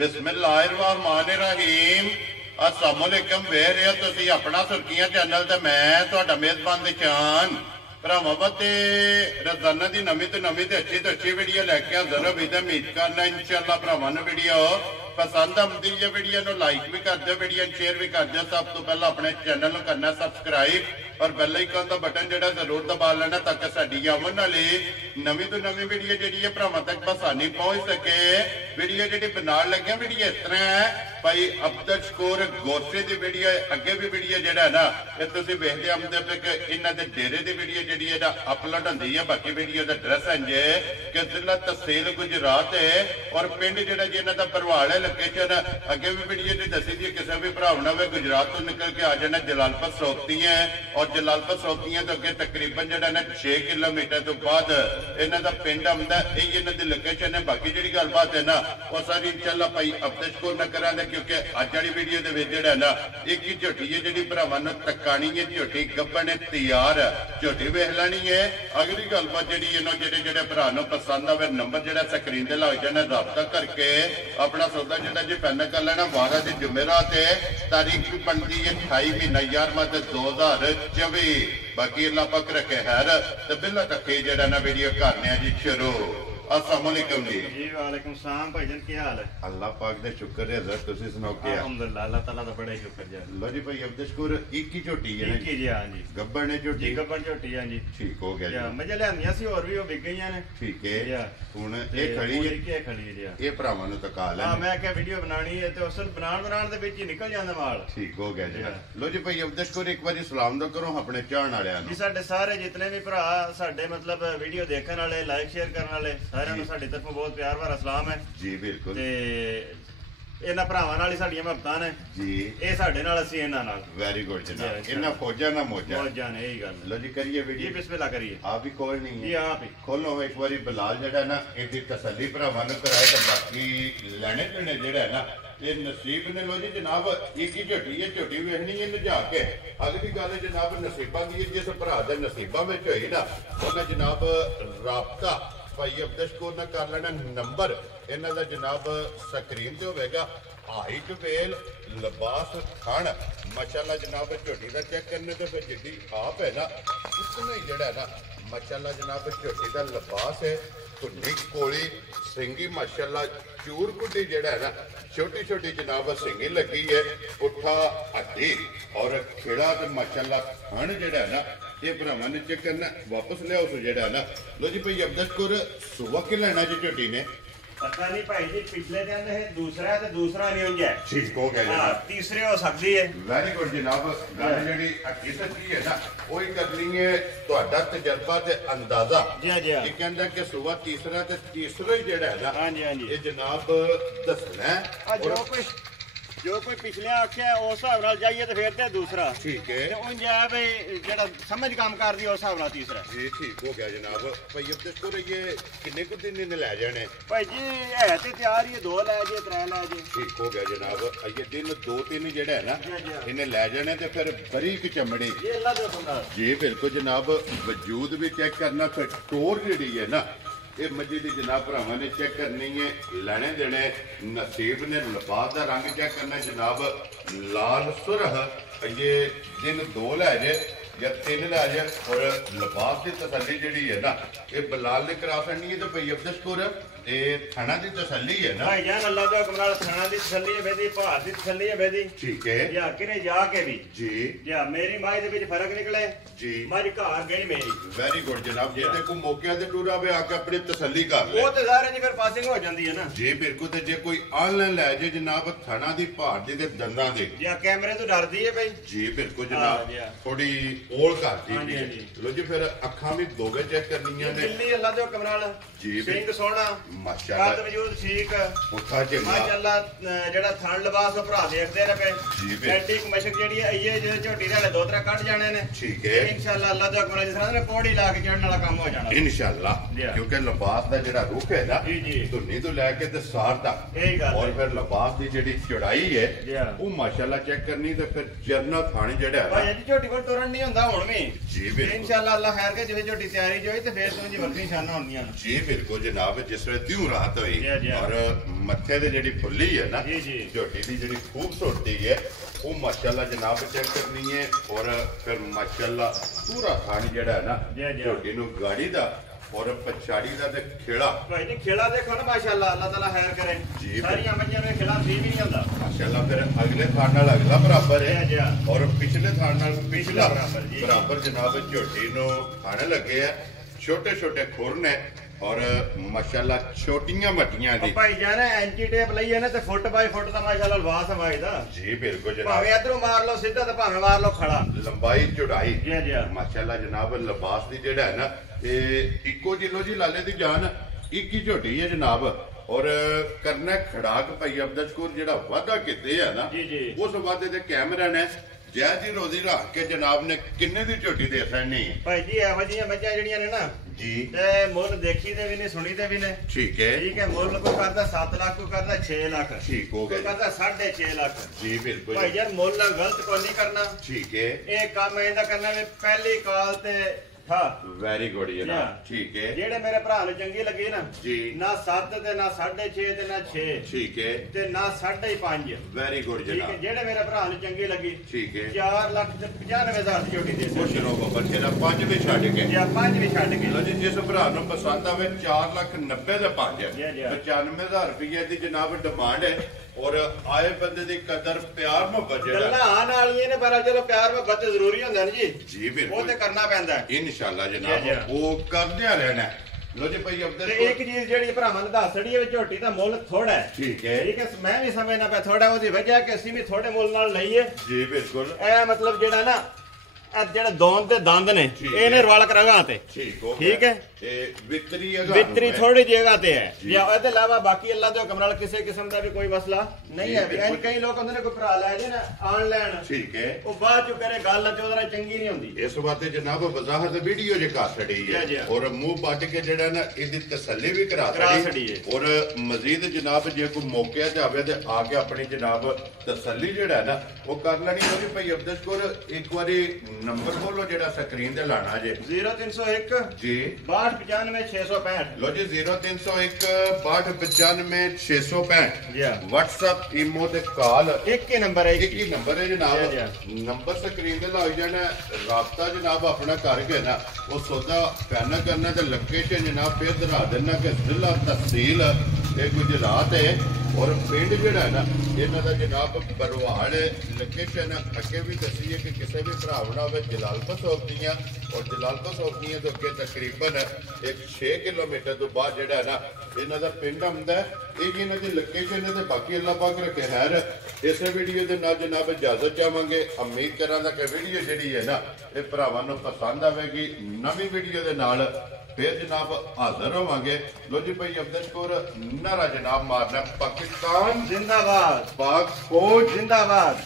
बिस्मिल्लाहिर्रहमानिर्रहीम। अस्सलाम वालेकुम। वेख रहे हो तुसीं अपना सुर्खियां चैनल ते मैं तुहाडा मेज़बान निशान भरावां ते रोजाना की नवीं तो अच्छी वीडियो लैके हाज़र हो। उम्मीद करना इंशाअल्लाह भरावां नूं वीडियो पसंद आती है। वीडियो नूं लाइक भी कर दो, वीडियो शेयर भी कर दो। सब तो पहले अपने चैनल नूं करना सबसक्राइब और बेल आइकन का बटन जो जरूर दबा लेना ताकि साडी आवन वाली नवीं तो नवीं वीडियो जी भरावां तक आसानी पहुंच सके। वीडियो जी बना लगे वीडियो इस तरह है भाई अब्दुल शकूर गोसे की वीडियो अगे भी वीडियो जो है ना ये तुम वेखते आते पे कि इन्हों के डेरे की वीडियो जी अपलोड होती है। बाकी वीडियो का ड्रैस इंज है कि जिला तहसील गुजरात है और पिंड जो जी इन्हों का भरवाल है लोकेशन अगे भी वीडियो जी दसी थी। किसी भी भरा ने गुजरात तो निकल के आ जाना जलालपुर सरोक्तियां और जलालपुर सरोक्तियां तो अगे तकरीबन जो ना 6 किलोमीटर तो बाद इन्हों का पिंड आता है। इन्हों की लोकेशन है। बाकी जी गलबात है ना वो सारी इंशाअल्लाह भाई अब्दुल शकूर न करा क्योंकि अज वाली वीडियो के ना एक ही झोटी है जी भरावान तकानी है। झोटी गब्बन तैयार झोटी वेख लैनी है। अगली गलबात जी जो भरा पसंद आवे नंबर जो स्क्रीन से लग जाना रबता करके अपना सौदा जो जी फाइनल कर लेना। 12 की जुमेरात है, तारीख भी बनती है 28 महीना 11वां 2024। बाकी अल्लाह पाक रखे खैर तो बिल्ला तक जो ना वीडियो करने जी शुरू। अस्सलाम वालेकुम जी। वालेकुम सलाम भाईजान की हाल है? अल्लाह पाक दे शुक्र है। हज़रत तुसी सुनाओ क्या? अल्हम्दुलिल्लाह अल्लाह ताला दा बड़ा शुक्र जी। लो जी भाई अब्दुल शकूर एक ही झोटी है एक ही जी। हां जी गब्बन है झोटी। गब्बन झोटी हां जी ठीक हो गया जी। मजे लियांदियां सी और भी वो बिक गईयां ने। ठीक है हुन ते ये खड़ी है के खड़ी है जी। ये भरावां नु तका ले। हां मैं क्या वीडियो बनानी है ते उस बनान दे विच ही निकल जांदा माल। ठीक हो गया जी। लो जी भाई अब्दुल शकूर एक बारी सलाम दो करो अपने चाहण वालियां नु। जी साडे सारे जितने भी भरा साडे मतलब वीडियो देखने वाले लाइक शेयर करने वाले साਰਿਆਂ ਨੂੰ ਸਾਡੀ ਤਰਫੋਂ बहुत प्यार भरा सलाम है जी। बिल्कुल ते ਇਹਨਾਂ ਭਰਾਵਾਂ ਨਾਲ ਹੀ ਸਾਡੀਆਂ ਮੁਹੱਬਤਾਂ ਨੇ जी। ਇਹ ਸਾਡੇ ਨਾਲ ਅਸੀਂ ਇਹਨਾਂ ਨਾਲ। वेरी गुड जनाब। इन्ना फौजा ना मौजा मौजा ने यही गल। लो जी करिए जी वीडियो बिस्मिल्लाह करिए। आप ही कोल नहीं जी है आप ही खोलो एक बारी बिलाल जड़ा ना इहदी तसल्ली भरावां नु कराए तो बाकी लेने देने जेड़ा है ना ये नसीब ने। लो जी जनाब एक ही झोटी है, झोटी वेखनी है नजा के। अगली गल जनाब नसीबां दी जिस भरा दे नसीबां विच होई ना उन्हें जनाब राबता भाई अब्दुल शकूर ने कर लेना। नंबर इन्हों का जनाब स्क्रीन से होगा। हाइट वेल लिबास खान माशाअल्लाह जनाब झोटी का चेक करने तो फिर जिद्दी आप है ना उतना ही जड़ा ना माशाअल्लाह जनाब झोटी का लिबास है। धुनी कोली सिंगी माशाअल्लाह चूर कुटी जड़ा है ना छोटी छोटी जनाब सिंगी लगी है। पुट्ठा हड्डी और खिड़ा तो माशाअल्लाह खान जड़ा है ना ये भरावां ने चेक करना वापस लिया उस जड़ा ना। लो जी भाई अब्दुल शकूर सुबह के लेना जी झोटी ने पता नहीं भाई जी पिछले दिन है दूसरा है तो दूसरा नहीं हो जाए। ठीक हो गया। हां तीसरे हो सकती है। वेरी गुड जनाब। गल जेडी हकीकत की है ना वो ही करनी है ਤੁਹਾਡਾ तजर्बा ते अंदाजा। जी जी ये कहंदा कि सुबह तीसरा ते तीसरा ही जेड़ा है ना हां जी हां जी ये जनाब दसना है जो कोई पिछले आख्या उस हिसाब नाल जाइए तो फिर ते दूसरा ठीक है। ते उन जा भाई जेड़ा समझ काम कर दी उस हिसाब नाल तीसरा जी ठीक हो गया जनाब। भाई अब देखो ये किन्ने को दिन ने ले जाने भाई जी है ते तैयार ही 2 ले जे 3 ले जे। ठीक हो गया जनाब। ये दिन 2-3 जेड़ा है ना इन्हें ले जाने ते फिर बरीक चमड़ी ये अल्लाह दे हुक्म। जी बिल्कुल जनाब। वजूद भी चेक करना फिर टोर जेड़ी है ना ये मजी की जनाब भरावां ने चेक करनी है। लेने देने नसीब ने लिबास का रंग चेक करना जनाब लाल सुरह। ये दिन 2 लै जे या 3 लै जे और लिबास की तसल्ली जी है ना ये बिलाल ने करा सकनी है। तो भाई अब्दुल शकूर ये थाना की तसल्ली है ना भाई जान अल्लाह दे हुक्म नाल थाना दी तसल्ली है बेदी भार दी तसल्ली है बेदी। ठीक है या किने जाके भी जी या मेरी माई दे विच फर्क निकले जी मारी घर गई मेरी। वेरी गुड जनाब। जे देखो मौके ते टूरा वे आके अपनी तसल्ली कर ले वो ते ज़ाहिर जी फिर पासिंग हो जाती है ना। जी बिल्कुल। ते जे कोई ऑनलाइन ले जे जनाब थाना दी भार दी ते दंदां दे या कैमरे तो डरदी है भाई। जी बिल्कुल जनाब थोड़ी ओल करती। लो जी फिर अखां भी दोवे चेक करनियां ने। दिल्ली अल्लाह दे हुक्म नाल जी सिंह सोहना माशाअल्लाह कद वजूद ठीक पुठा चंगा माशाअल्लाह जेड़ा थन लिबास भरा देखदे ने पे जी एडी मशक जेडी है ये जे झोटी दे 2-3 कट जाने ने। ठीक है इंशाअल्लाह अल्लाह दे हुक्म नाल जिस तरह पौड़ी ला के चढ़न वाला काम हो जाना इंशाअल्लाह। क्योंकि लिबास दा जेड़ा रुख है ना जी जी धुनी तो लेके ते सार तक यही गल और फिर लिबास दी जेडी चौड़ाई है वो माशाअल्लाह चेक करनी ते फिर जरना थाने जेड़ा है भाई जी झोटी को तुरन नहीं हुंदा हुण भी जी बिल्कुल इंशाअल्लाह अल्लाह खैर के जिवे झोटी तैयारी जो होई ते फिर तुम जी वक्री शान होणियां जी बिल्कुल जनाब। जिस वे ਤਿਉ ਰਾਤ ਹੋਈ ਔਰ ਮੱਥੇ ਦੇ ਜਿਹੜੀ ਫੁੱਲੀ ਹੈ ਨਾ ਝੋਟੀ ਦੀ ਜਿਹੜੀ ਖੂਬਸੂਰਤੀ ਹੈ ਉਹ ਮਾਸ਼ਾਅੱਲਾ ਜਨਾਬ ਚੈੱਕ ਕਰਨੀ ਹੈ ਔਰ ਫਿਰ ਮਾਸ਼ਾਅੱਲਾ ਪੂਰਾ ਖਾਣ ਜਿਹੜਾ ਹੈ ਨਾ ਝੋਟੀ ਨੂੰ ਗਾੜੀ ਦਾ और पछाड़ी का ते खेड़ा भाई जी खेड़ा देखो ना माशाल्लाह अल्लाह ताला खैर करे जी सारी मज्जां ने खेड़ा भी नहीं आंदा माशाल्लाह फिर अगले थान नाल अगला बराबर है और पिछले थान नाल पिछला बराबर जनाब झोटी नु खाने लगे है छोटे छोटे खुर ने और माशाल्लाह छोटियां मटियां दी भाई जान एंटी टेप लईए ना ते फुट बाय फुट दा माशाल्लाह लबास है भाई दा जी बिल्कुल जनाब भावे इधरों मार लो सीधा ते भावे मार लो खड़ा लंबाई चौड़ाई जी जी माशाल्लाह जनाब लबास दी जेड़ा है ना इको जिलो जी लाले दी जान एक ही झोटी है जनाब और करना खड़ाक भाई अब्दुल शकूर जेड़ा वादा कीते है ना उस वादे दे कैमरा ने जय जी रोजी रख के जनाब ने किन्ने दी झोटी दे सकनी भाई जी एहो जिहियां मज्जां जड़ियां ने ना जी ते मुल देखी दे भी ने सुनी दे भी ने ठीक है मुल को करदा 7 लाख को करदा 6 लाख ठीक हो गया करदा 6.5 लाख जी बिल्कुल भाई यार मुल गलत को नहीं करना ठीक है ये काम इंदा करना वे पहली कॉल ते हाँ वेरी गुड जनाब ठीक है जेड़े मेरे भरा नु चंगी लगी ना जी ना 7 ते ना 6.5 ते ना 6 ठीक है ते ना 5.5 वेरी गुड जनाब जेड़े मेरे भरा नु चंगी लगी ठीक है 4,95,000 दी झोटी दे खुश रहो बाबा तेरा 5 भी छड़ के या 5 भी छड़ के लो जी जिस भरा नु पसंद आवे 4,90,000 दे 5 95,000 रुपए दी जनाब डिमांड है और आए बंदे दी कदर प्यार मोहब्बत जेड़ा गल्लां आन वालियां ने पर चलो प्यार मोहब्बत जरूरी होंदा है जी बिल्कुल वो ते करना पैंदा है इंशाल्लाह जनाब वो करदे रहना लो जी भाई अब्दुल एक चीज जेड़ी भरावां ने दस छड़ी है झोटी दा मुੱਲ थोड़ा है ठीक है मैं भी समझना पे थोड़ा ओदी वजह कि ਅਸੀਂ ਵੀ थोड़े ਮੁੱਲ ਨਾਲ ਲਈਏ जी बिल्कुल ए मतलब जेड़ा ना ਜਿਹੜੇ ਦੌਂਦ ਤੇ ਦੰਦ ਨੇ ਇਹਨੇ ਰਵਾਲ ਕਰਾਵਾ ਤੇ ਠੀਕ ਹੈ ਇਹ ਵਿਤਰੀ ਥੋੜੀ ਜਗ੍ਹਾ ਤੇ ਹੈ ਜਾਂ ਇਹਦੇ ਇਲਾਵਾ ਬਾਕੀ ਅੱਲਾ ਦੇ ਹੁਕਮ ਨਾਲ ਕਿਸੇ ਕਿਸਮ ਦਾ ਵੀ ਕੋਈ ਮਸਲਾ ਨਹੀਂ ਹੈ ਵੀ ਕਈ ਲੋਕ ਹੁੰਦੇ ਨੇ ਕੋਈ ਭਰਾ ਲੈ ਜੇ ਨਾ ਆਨਲਾਈਨ ਠੀਕ ਹੈ ਉਹ ਬਾਅਦ ਚ ਕਰੇ ਗੱਲ ਚੋਦਰਾ ਚੰਗੀ ਨਹੀਂ ਹੁੰਦੀ ਇਸ ਵਾਸਤੇ ਜਨਾਬ ਵਜ਼ਾਹਤ ਵੀਡੀਓ ਜੇ ਕਰ ਛੜੀ ਹੈ ਔਰ ਮੂੰਹ ਪੱਟ ਕੇ ਜਿਹੜਾ ਨਾ ਇਹਦੀ ਤਸੱਲੀ ਵੀ ਕਰਾ ਛੜੀ ਹੈ ਔਰ ਮਜ਼ੀਦ ਜਨਾਬ ਜੇ ਕੋਈ ਮੌਕੇ ਤੇ ਆਵੇ ਤੇ ਆ ਕੇ ਆਪਣੀ ਜਨਾਬ ਤਸੱਲੀ ਜਿਹੜਾ ਨਾ ਉਹ ਕਰ ਲੈਣੀ ਹੋਵੇ ਭਾਈ ਅਬਦੁਲ ਸ਼ਕੂਰ ਇੱਕ ਵਾਰੀ नंबर बोलो जेड़ा स्क्रीन ते लाना जे 0301 जी 6295 665 लो जी 0301 6295 665 जी WhatsApp ईमो ते कॉल एक ही नंबर है जनाब नंबर स्क्रीन ते लाओ जाना राब्ता जनाब अपना करके ना वो सौदा पैना करना ते लोकेशन जनाब फिर दरा देना कि जिला तहसील ये गुजरात है और पिंड जेड़ा है ना इन्हां दा जनाब बरवाल लोकेशन अगे भी दसी है कि किसी भी भरावना हो जलालपुर सौंपदियां और जलालपुर सौंपदियां तो अगे तकरीबन एक 6 किलोमीटर तो बाद जेड़ा है ना इन्हां दा पिंड आंदा है ये इन्हां दी लोकेशन है ते बाकी अल्लाह पाक रखे खैर इस वीडियो दे नाल जनाब इजाजत चाहांगे उम्मीद करांगा कि वीडियो जेड़ी है ना ये भरावां नूं पसंद आवेगी नवी वीडियो दे नाल फिर जनाब हाजिर होवांगे लो जी भाई अब्दुल शकूर नारा जनाब मारना पाकिस्तान जिंदाबाद पाक फौज जिंदाबाद